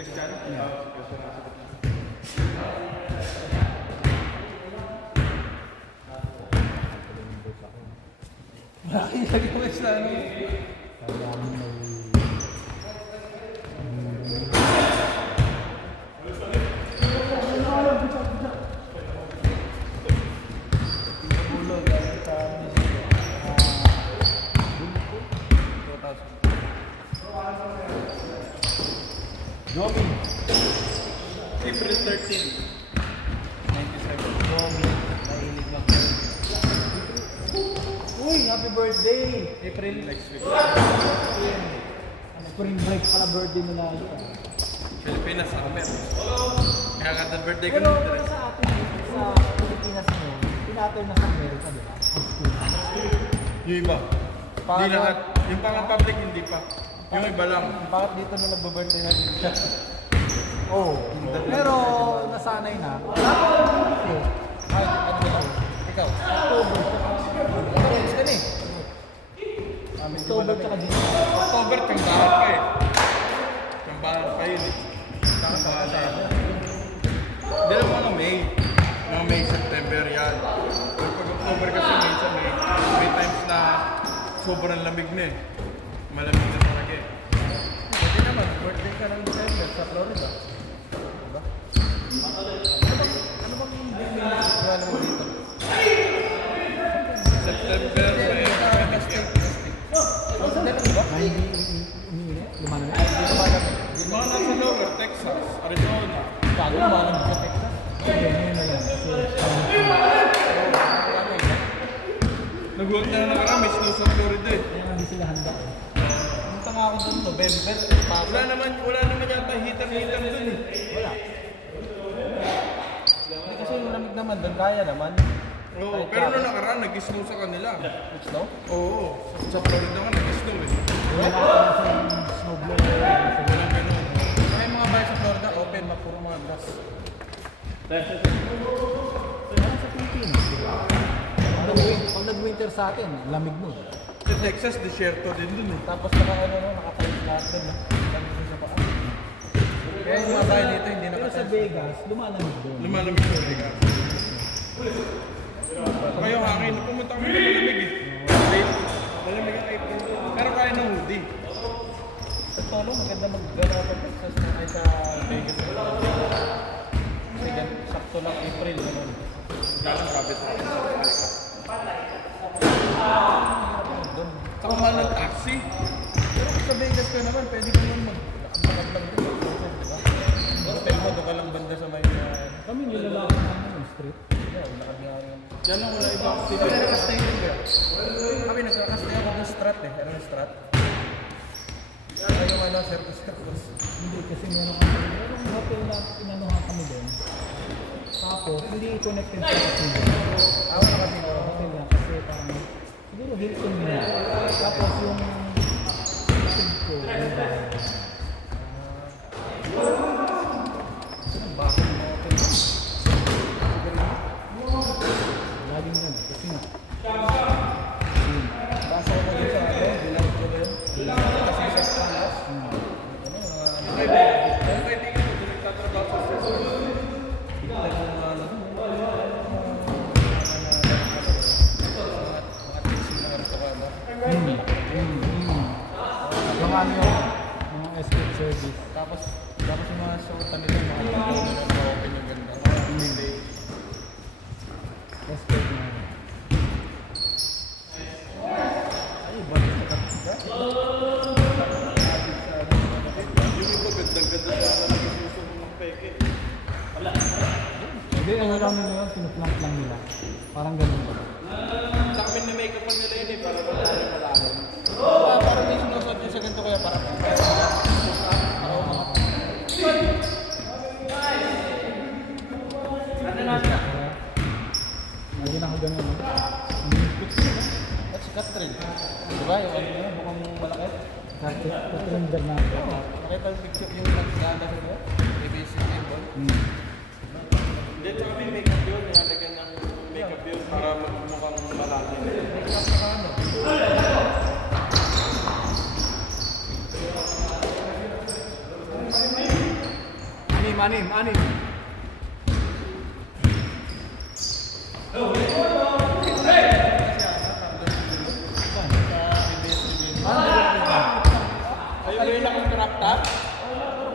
Christian? Bakit lagi mo sa ano? Jomi. April 13. 97. Jomi. Nahilig lang. Uy, happy birthday! April next week. Spring break pala birthday mo na yun. Pilipinas, summer. Kaya kada birthday ko Pero na sa atin, sa Pilipinas mo, tinatin na sa Amerika, di ba? yung iba. Hindi lahat. Yung pang public, hindi pa. Yung iba lang. Bakit dito na nagbe-birthday na din siya? Oo. Pero nasanay na. Ay, ano ba? Ikaw? October ka na eh. October tsaka din. October, tanggahan pa eh. Tanggahan pa yun eh. Tanggahan pa yun. Hindi lang mga May. Mga May, September yan. Pero pag October kasi may times na sobrang lamig na eh. Malamig na talaga eh. Pwede naman, birthday ka ng December sa Florida. Diba? Ano bang wala mo dito? September, May, Diba? Lumalamig? Lumalamig. mga nasa lower, Texas, Arizona. Bago lumalamig sa Texas? Ngayon na yan. Nag-work na nakarami, snow sa Florida eh. Kaya hindi sila handa. Punta nga ako doon, November. Wala naman yata hitan-hitan dun eh. Wala. Hindi kasi yung lamig naman doon, kaya naman. Oo, pero nung nakaraan, nag-snow sa kanila. Snow? Oo, sa Florida nga nag-snow eh. Wala kasi snow blower. Walang ganun. Kaya yung mga bahay sa Florida, open, mapuro mga grass. Parang sa Pilipinas, di ba? Pag nag-winter sa atin, lamig nun. Sa Texas, desierto din dun eh. Tapos nakatalis lahat din. Lamig din sa paa. Kaya yung mga bahay dito, hindi nakatalis. Pero sa Vegas, lumalamig doon. Lumalamig sa Vegas. Kaya yung hangin, pumunta kami na malamig eh. Malamig ang April. Pero kaya ng hoodie. Sa Tolo, maganda mag-gala pa Texas na ay sa Vegas. Kasi sakto lang April naman. Galang grabe sa akin. Doon. Saka mahal ng taxi. Pero kung sa Vegas ka naman, pwede ka naman mag-lakad-lakad din. Diba? Hotel mo, doon ka lang banda sa may... Kami nilalakad namin yung street. Yeah, lakad nga yun. Diyan lang wala ibang Kami activity. nagkastay din ba? Kami nagkakastay ako ng strat eh. Ano yung strat? Ay, yung ano, circus. Hindi, kasi meron hotel na inanuhan kami doon. Tapos, hindi i-connect yung sa casino. Ako na kasi hotel na kasi parang siguro Hilton na. Tapos yung kapatid ko, yung bahay. Bakit yung hotel? Laging yan, kasi nga. Basa ko din sa ano, bilang ko din. Kasi sa Palas. Ay, kaibigan ko, din nagtatrabaho sa Session. Yung ano yung mga escort service. Tapos yung mga suotan nila, mga pagkakas nila na open yung ganda. Escort na. Ay, bakit nakapita? Yung iba, gandang-ganda sa nagsusunod ng peke. Hindi, ano lang nila yun, pinuplant lang nila. Parang ganun pa. Sa amin na make-up nila yun eh, para wala tayo malalim. Parang may sinusot yun sa ganito kaya parang Lagyan ako ganun. At si Catherine. Diba yung ano yun, bukang malaki? Catherine Bernardo. Nakita yung picture yung nag-gana sa niya? ABC yun doon? Hindi, sa amin make-up yun, nilalagyan ng make-up yun para magmukhang malalim. Make-up na ano? Anim. Ayun yung nakakrap top?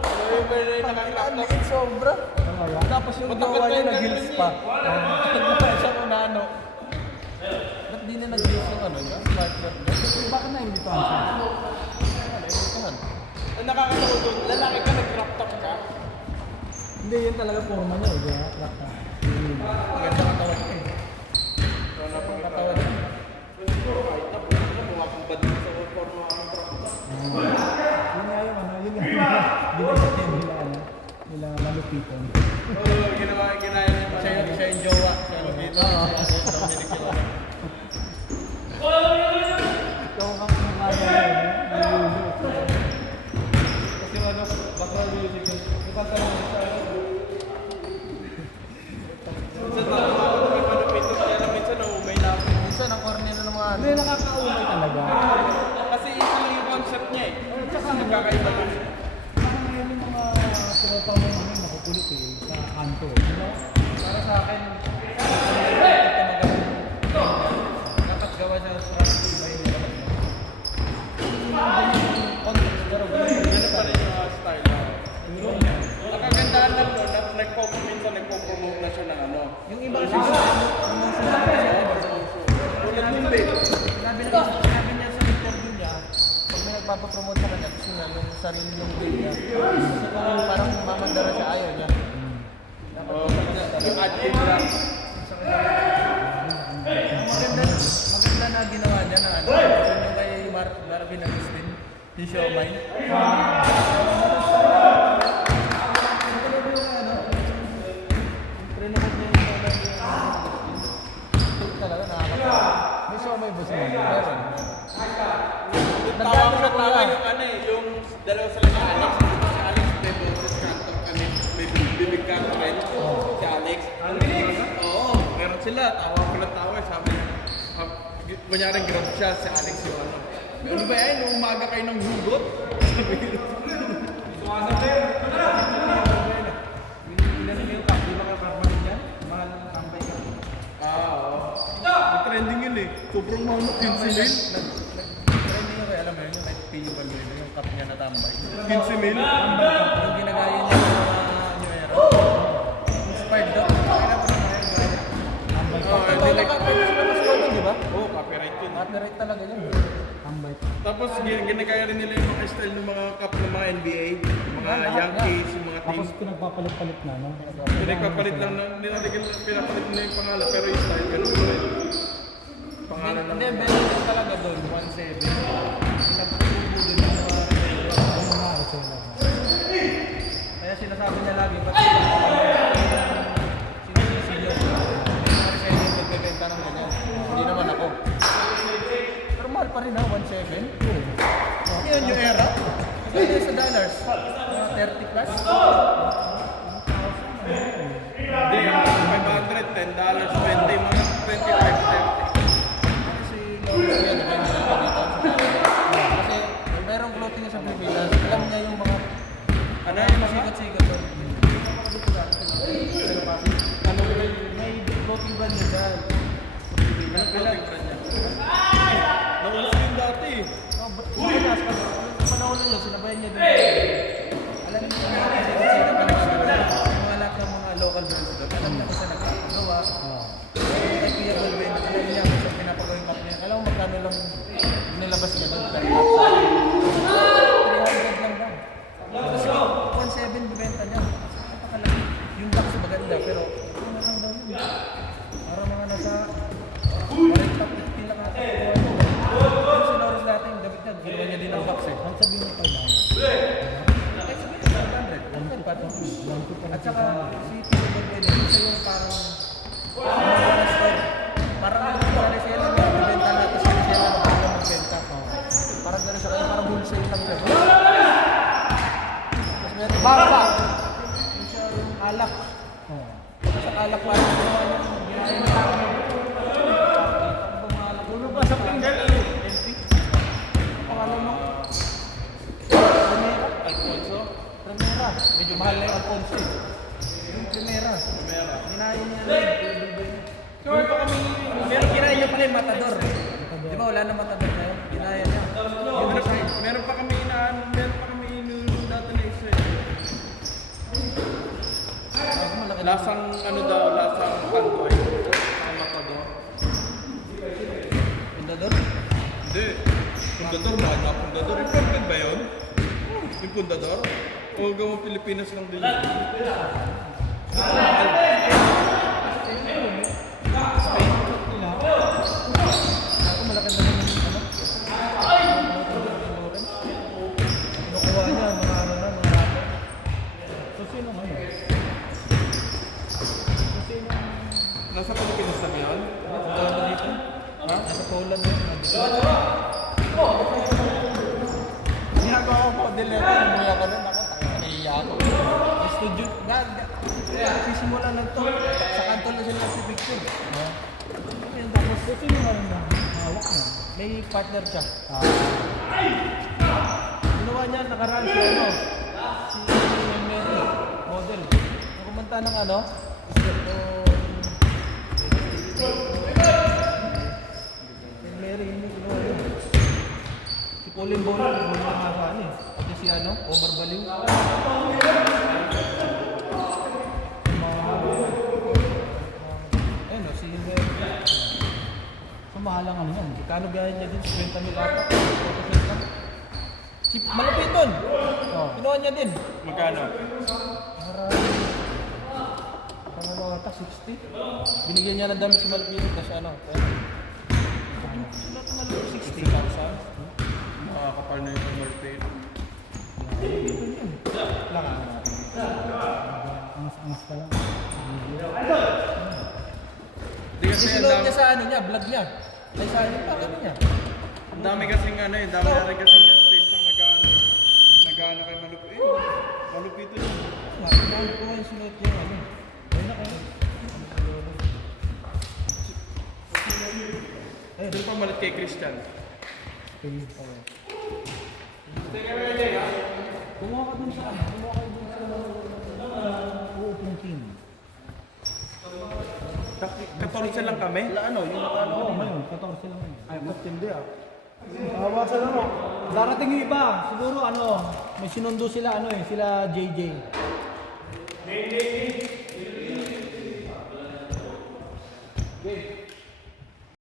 Ayun ba yung nakakrap top? Sobra. Tapos yung gawa niya nag-heels pa. Siya kung ano. Ba't di na nag-heels yung ano niya? Bakit na-imbitahan siya? Na-imbitahan. Ang nakakatawa doon, lalaki ka nag-crop top ka? Hindi, yun talaga forma niya. Di ba? Lakta. Maganda katawan niya eh. Katawan niya. Kahit na po, mukha kang bad sa forma ang crop top. Yun nga yung ano, yun nga yung nila malupitan. Oo, ginaya niya. Siya yung jowa. Siya yung dito. Ikaw ang kumaya kasi ano, baka music yun. Ipasa lang sa Sa tao, may panupito kaya na minsan naumay na ako. minsan ang corny na ng mga hindi, nakakaumay talaga. Kasi isa lang yung concept niya eh. Tsaka nagkakaiba na. Parang ngayon yung mga pinapamay namin nakukulit eh, sa kanto. Diba? Para sa akin, dapat gawa siya sa strategy ba yung context, pero Ganun pa rin yung style na. Nakagandahan lang doon, nagpo-promote na siya ng ano. yung iba kasi yung sinabi siya, Tulad nung babe. sinabi niya sa interview niya, pag may nagpapapromote sa kanya, kasi nga yung sarili yung game niya, kasi kung parang mamandara siya, ayaw niya. Yung ad-lib lang. Maganda na ginawa niya na ano, yung kay Marvin Agustin, yung Siomay. Talaga nakakatawa. May Siomay ba siya? Meron. Tawa ko na tawa yung ano eh, yung dalawa sila ni Alex. Si Alex may boses kanto kami, may bibig kanto rin. Si Alex. Oo, meron sila. Tawa ko na tawa eh. Sabi niya, kunyaring grab siya si Alex yung ano. Ano ba yan? Nung umaga kayo ng hugot? Sabi niya. Ilan yung cup? Di ba kakarmanin yan? Mahal ng tambay ka. Oo. Trending yun eh. Sobrang mahal, 15 mil. Nag-trending ako, alam mo yun, yung PU Balbuena, yung cup niya na tambay. 15 mil? Yung ginagaya niya sa mga New Era. Inspired daw. Kailan pa naman yung gaya. Tambay pa. Oo, Ito, nakapagod sila mas yun, di ba? Oo, copyright yun. Copyright talaga yun. Tambay. Tapos ginagaya rin nila yung mga style ng mga cup ng mga NBA, mga Yankees, yung mga team. Tapos pinagpapalit-palit na, no? Pinagpapalit lang na, pinapalit nila yung pangalan, pero yung style, ganun pa rin. Pangalan lang. Hindi, better talaga doon, 1-7. Pinagpupo din yung mga kaya sinasabi niya lagi, pati sinisisiyo. Kasi siya yung nagbebenta ng ganyan. Hindi naman ako. Pero mahal pa rin ha, 1-7. Yun yung era. Kasi sa dollars, mga 30 plus. Hindi, yung 500, $10, 20, mga 25, 30. Kasi Lawrence yan, depende na pa dito. Kasi merong clothing sa Pilipinas, alam niya yung mga Ano yung mga? sikat-sikat doon. Ano may clothing brand niya dyan. Anong clothing brand niya? Nauna yun dati eh. Sa panahon nyo, sinabayan niya din. Alam niyo kung mga sikat-sikat na mga lahat ng mga local brands doon. Alam niya kung saan nagpapagawa. Kay Pia Balbuena, alam niya kung saan pinapagawa yung cup niya. Alam mo magkano lang nilabas niya doon per cup. 300 lang ba? Kasi 1.7 bibenta niya. Napakalaki. Yung box maganda pero ano lang daw yun. Para mga nasa 40-50 lang ata. Pero si Lawrence dati yung David niya, ginawa niya din ang box eh. Ang sabihin mo pa lang. Kahit sabihin mo 500. At saka si Tito Balbuena, isa yung parang parang yung siya lang yan, bibenta natin siya lang bago magbenta. Parang gano'n siya, kaya parang wholesale lang siya. Baka! Yung siya yung alak. Sa alak pa rin ginawa niya. Ginawa niya. Ang alak. Ulo ba sa pinggan? LP? Pangalan mo? Primera? Alfonso? Primera. Medyo mahal na yung Alfonso eh. Yung Primera. Meron. Ginaya niya na yun. Meron pa kami, meron ginaya niya pala yung Matador. Di ba wala na Matador na yun? Ginaya niya. Meron pa kami inulong dati na isa eh. Malaki na. Lasang ano daw, lasang pantoy. Ang matador. Matador? Hindi. Pundador, mahal na pundador. Imported ba yun? Yung pundador? O gawang Pilipinas lang din yun? Ako malaki na naman yung ano. Kinukuha niya, mga ano na, mga rato. So sino ngayon? So sino ang Nasa Pilipinas lang yun? ano dito? Ha? Nasa Poland yun. Ginagawa ko model na ito. Umuya ka rin ako. Nahiya ako. Studio, sisimula lang to. Sa kanto na sila si picture. Ayun, tapos so sino ngayon na hawak na? May partner siya. Ginawa niya nakaraan si ano? Si Mary, model. Yung kumanta ng ano? Si Mary, hindi ginawa yun. Si Pauline Bono, hindi mo nakasaan eh. Pati si ano, Omar Baliw. Ayun o, si Mary. So mahal ang ano yan. Kano biyahe niya din? 50,000 ata. Si malapit doon. Ginawa niya din. Magkano? Parang ano ata, 60. Binigyan niya ng damit si Malapit kasi ano. Sila ito na 60,000. Makakapal na yung Morphe. Lang ano natin. Angas-angas ka lang. Hindi kasi ang Sinuot dami, niya sa ano niya, vlog niya. Ay sa ano, bakit niya? ang dami kasing ano eh. Dami na rin kasing artist ang nag-ano kay Malupit. Malupit ito. Ano ko yung sinuot niya, ano? Ayun na kayo. Ayun. Doon pa malit kay Christian. Kumuha ka dun sa ano? Kumuha ka dun sa open team. 14 lang kami? Ano, yung nakano? Oo, ngayon, 14 lang ngayon. Ay, mas hindi ah. Kawasan ano? Darating yung iba. Siguro ano, may sinundo sila ano eh, sila JJ.